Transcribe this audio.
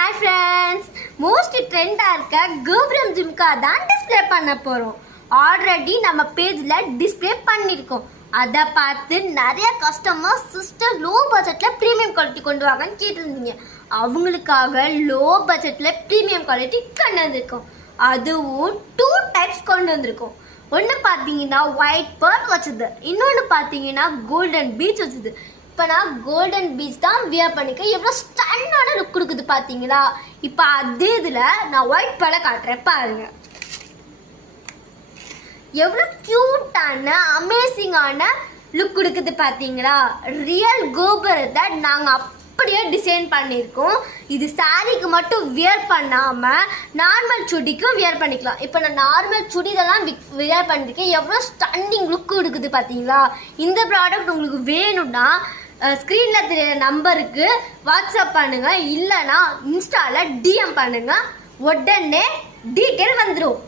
Hi friends, most trend இருக்க கோபுரம் ஜிம்கா தான் டிஸ்ப்ளே பண்ண போறோம். ஆல்ரெடி நம்ம பேஜ்ல டிஸ்ப்ளே பண்ணிருக்கோம். அத பார்த்து நிறைய கஸ்டமர்ஸ் சிஸ்டர் லோ பட்ஜெட்ல பிரீமியம் குவாலிட்டி கொண்டு வாங்கன்னு கேட்டிருந்தீங்க. அவங்களுக்காக லோ பட்ஜெட்ல பிரீமியம் குவாலிட்டி கொண்டு வந்திருக்கோம். அதுவும் 2 டைப்ஸ் கொண்டு வந்திருக்கோம். ஒன்று பார்த்தீங்கன்னா ஒயிட் பர்ல் வச்சது, இன்னொன்று பார்த்தீங்கன்னா கோல்டன் பீச் வச்சது. இப்போ நான் கோல்டன் பீச் தான் வியர் பண்ணிக்க எவ்வளோ ஸ்டாண்டான லுக் கொடுக்குது பார்த்தீங்களா. இப்போ அதே இதில் நான் ஒயிட் பர்லை காட்டுறேன் பாருங்க. எவ்வளோ க்யூட்டான அமேசிங்கான லுக் கொடுக்குது பார்த்தீங்களா. ரியல் கோபுரத்தை நாங்கள் அப்படியே டிசைன் பண்ணியிருக்கோம். இது சாரீக்கு மட்டும் வியர் பண்ணாமல் நார்மல் சுடிக்கும் வியர் பண்ணிக்கலாம். இப்போ நான் நார்மல் சுடிதெல்லாம் வியர் பண்ணியிருக்கேன். எவ்வளோ ஸ்டன்னிங் லுக் கொடுக்குது பார்த்தீங்களா. இந்த ப்ராடக்ட் உங்களுக்கு வேணும்னா ஸ்க்ரீனில் தெரியற நம்பருக்கு வாட்ஸ்அப் பண்ணுங்கள், இல்லைனா இன்ஸ்டாவில் டிஎம் பண்ணுங்கள், உடனே டீட்டெயில் வந்துடும்.